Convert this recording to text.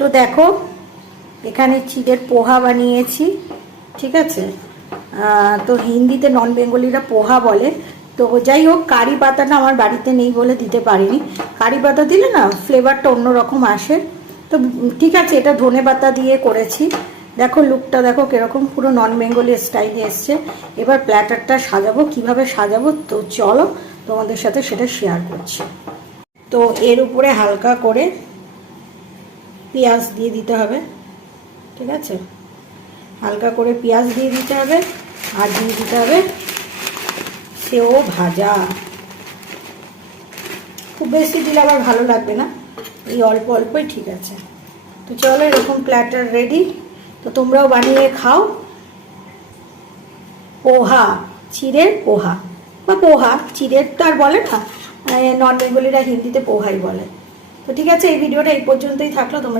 তো দেখো এখানে চিড়ের পোহা বানিয়েছি, ঠিক আছে। তো হিন্দিতে নন বেঙ্গলিরা পোহা বলে। তো যাই হোক, কারি পাতাটা আমার বাড়িতে নেই বলে দিতে পারিনি। কারি পাতা দিলে না ফ্লেভারটা অন্যরকম আসে। তো ঠিক আছে, এটা ধনে পাতা দিয়ে করেছি। দেখো লুকটা দেখো কিরকম, পুরো নন বেঙ্গলি স্টাইলে এসছে। এবার প্ল্যাটারটা সাজাবো, কিভাবে সাজাবো তো চলো তোমাদের সাথে সেটা শেয়ার করছি। তো এর উপরে হালকা করে পেঁয়াজ দিয়ে দিতে হবে, ঠিক আছে। হালকা করে পেঁয়াজ দিয়ে দিতে হবে, আর দিয়ে দিতে হবে সেও ভাজা। খুব বেশি দিলে আবার ভালো লাগবে না, এই অল্প অল্পই ঠিক আছে। তো চলো, এরকম প্ল্যাটার রেডি। তো তোমরাও বানিয়ে খাও পোহা, চিড়ের পোহা বা পোহা। চিড়ের তো আর বলে না, নন বেঙ্গলিরা হিন্দিতে পোহাই বলে। তো ঠিক আছে, এই ভিডিওটা এই পর্যন্তই থাকলো। তোমরা